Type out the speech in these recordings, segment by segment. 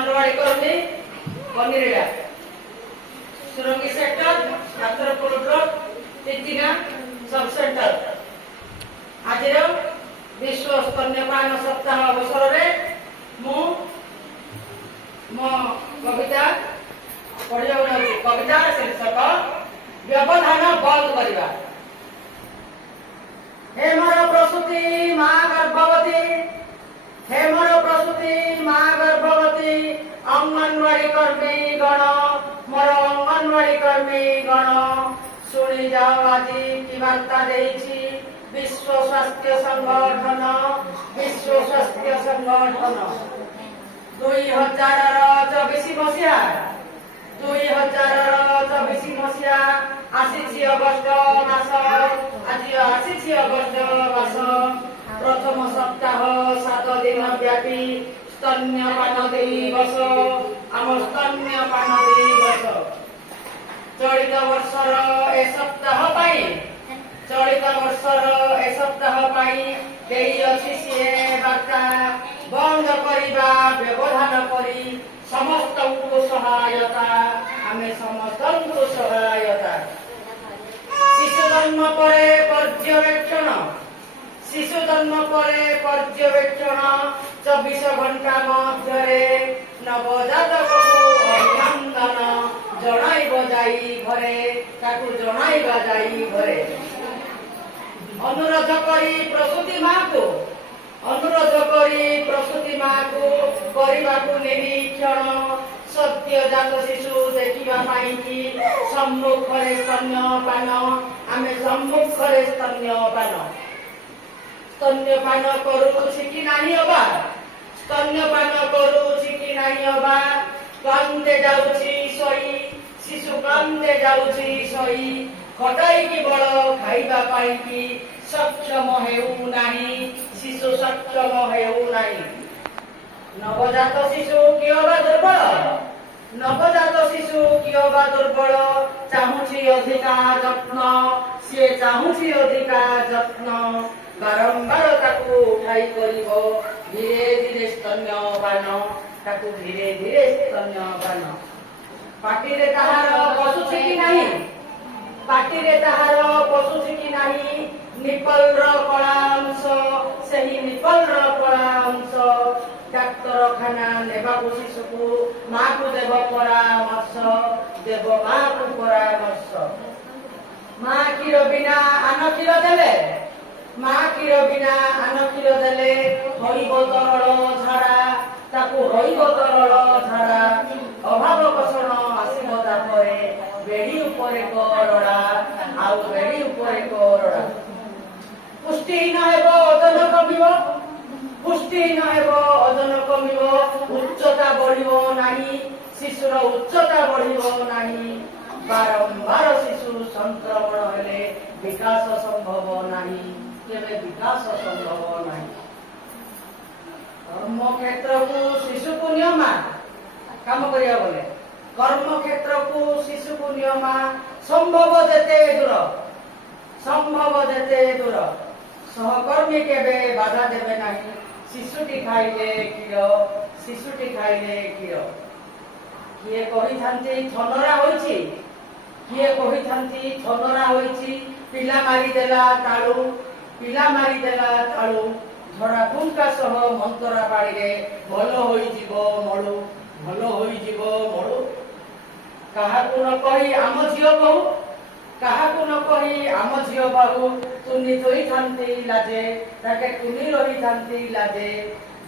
अंगनवाड़ी कर्मी बनिरेगा सुरंगी sector छात्रपुर block तितिगा sub centre आज विश्व स्तन्यपान सप्ताह अवसर में मो कविता पढ़िया कविता शीर्षक व्यवधान बंद करवा। हे मोर प्रसूति माँ गर्भवती, हे मोर प्रसूति माँ गर्भवती, अंगनवाड़ी कर्मी गण मोर अंगनवाड़ी कर्मी गण शुणी जाओ आज की वार्ता देछि विश्व स्वास्थ्य संगठन। विश्व स्वास्थ्य संगठन 2024 मसीहा 2024 मसीहा आसी अगस्ट मास आज आसी अगस्ट मास प्रथम सप्ताह 7 दिन व्यापी स्तन्यपान दिवस आम स्तन्यपान दिवस चलित वर्षर ए सप्ताह पाई चलित वर्षर ए सप्ताह पाई देई अछि से वार्ता बंद करिबा व्यवधान करी समस्तଙ୍କୁ सहायता आमे समस्तଙ୍କୁ सहायता। शिशु जन्म परे पर्यवेक्षण शिशु जन्म परे पर्यवेक्षण 24 घंटा मध्य नवजातक अभिनंदन जणाइब जाई घरे ताकू जणाइबा जाई घरे। अनुरोध करी प्रसूति माँ को अनुरोध करी प्रसूति माँ को करने निरीक्षण सत्य जात शिशु देखा सम्मुखरे स्तन्यपान आमे सम्मुखरे स्तन्यपान स्तन्यपान करूछि कि नाही अबा स्तन्यपान करूछि कि नाही अबा कांदे जाउछि सोई शिशु कांदे जाउछि सोई खटाई की बड़ खाइबा पाई कि सक्षम हेउ नाही शिशु सक्षम हेउ नाही। नवजात शिशु कियबा दुर्बल नवजात शिशु कियबा दुर्बल चाहुछि अधिका जत्न से चाहुछि अधिका जत्न बारंबार ताकू उठाई करिबो धीरे धीरे स्तन्यपान ताकू धीरे धीरे स्तन्यपान। पाटी रे ताहार पशुछि कि नाही पाटी रे ताहार पशुछि कि नाही निपल र कलांश सही निपल र कलांश डाक्तरखाना नेबाकू शिशुकू माँ को देव परामर्श देव माँ को परामर्श। माँ क्षीर बिना आन क्षीर देले माँ क्षीर बिना आन क्षीर देले हईब तरल झाड़ा ताकू हईब तरल झाड़ा अभाव कषण आसिब तापरे बेड़ी उपरे करड़ा आउ बेड़ी उपरे करड़ा। पुष्टिहीन हेब ओजन कमिब पुष्टिहीन हेब ओजन कमिब उच्चता बढ़िब नाही शिशुर उच्चता बढ़िब नाही बारंबार शिशु संक्रमण हेले विकास संभव नाही केबे विकास संभव नाही। कर्म क्षेत्र को शिशु को नियमा काम करिया बोले कर्म क्षेत्र को शिशु को नियमा संभव जेते दूर सहकर्मी केबे बाधा देबे नाही। शिशुटी खाइले क्षीर किए कहिथांती थनरा होइछि किए कहिथांती थनरा होइछि पिला मारी देला ताळू झड़ा फुंका सह मंतरा बाड़ी रे भल होई जीवो मळू काहाकू न कहि आम झियो कहू काहाकू न कहि आम झियो बाहू तुनी तोई थांती लाजे ताके तुनी रही थांती लाजे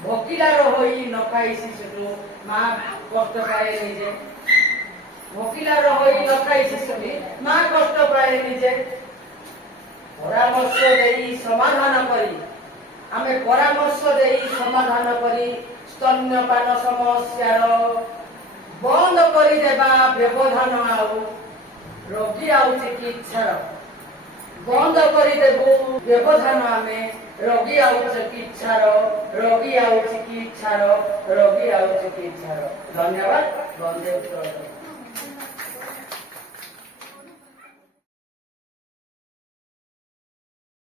भोकिलार होई न खाई शिशुटू माँ कष्ट पाए निजे भोकिलार होई न खाई शिशुटी माँ कष्ट पाए निजे। परामर्श देई समाधान करी आमे परामर्श देई समाधान करी स्तन्यपान समस्यार बंद करी देबा व्यवधान आउ रोगी आउ चिकित्सार बंद करी देबू व्यवधान आमे रोगी आउ चिकित्सार धन्यवाद। वंदे उत्तर।